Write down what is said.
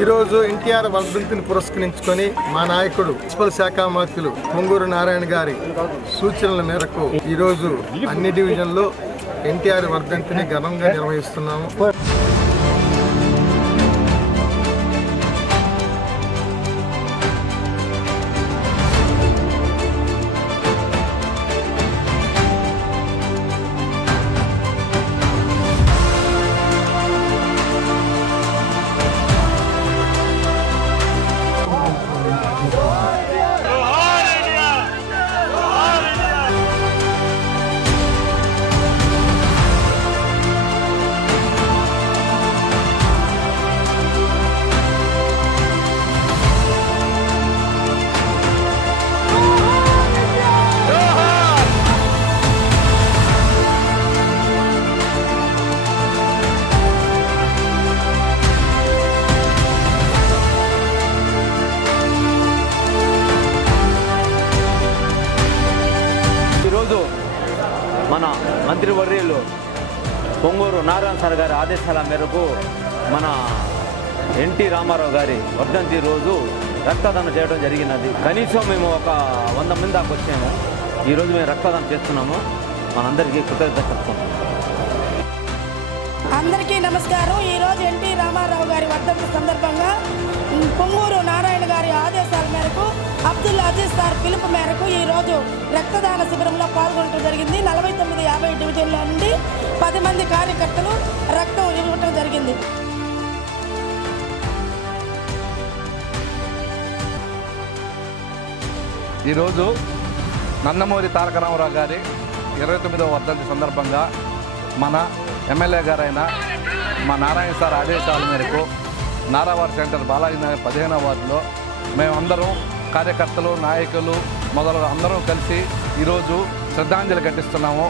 ఈరోజు ఎన్టీఆర్ వర్ధంతిని పురస్కరించుకొని మా నాయకుడు మున్సిపల్ శాఖ మంత్రులు పొంగూరు నారాయణ గారి సూచనల మేరకు ఈరోజు అన్ని డివిజన్లో ఎన్టీఆర్ వర్ధంతిని ఘనంగా నిర్వహిస్తున్నాము. మన మంత్రివర్యులు పొంగూరు నారాయణ సార్ గారి ఆదేశాల మేరకు మన ఎన్టీ రామారావు గారి వర్ధంతి రోజు రక్తదానం చేయడం జరిగినది. కనీసం మేము ఒక 100 మంది దాకా వచ్చాము. ఈరోజు మేము రక్తదానం చేస్తున్నాము. మనందరికీ కృతజ్ఞత చెప్పుకుంటున్నాము. అందరికీ నమస్కారం. ఈరోజు ఎన్టీ రామారావు గారి వర్ధంతి సందర్భంగా పొంగూరు నారాయణ గారి ఆదేశాల మేరకు అబ్దుల్ అజీజ్ సార్ పిలుపు మేరకు ఈరోజు రక్తదాన శిబిరంలో పాల్గొనడం జరిగింది. 49-50 డివిజన్ల నుండి 10 మంది కార్యకర్తలు రక్తం ఇవ్వటం జరిగింది. ఈరోజు నందమూరి తారక రామారావు గారి 29వ వర్ధంతి సందర్భంగా మన ఎమ్మెల్యే గారైన మా నారాయణ సార్ ఆదేశాల మేరకు నారావారి సెంటర్ బాలాజీ నగర్ 15వ వార్డులో మేమందరం కార్యకర్తలు నాయకులు మొదలుగా అందరం కలిసి ఈరోజు శ్రద్ధాంజలి ఘటిస్తున్నాము.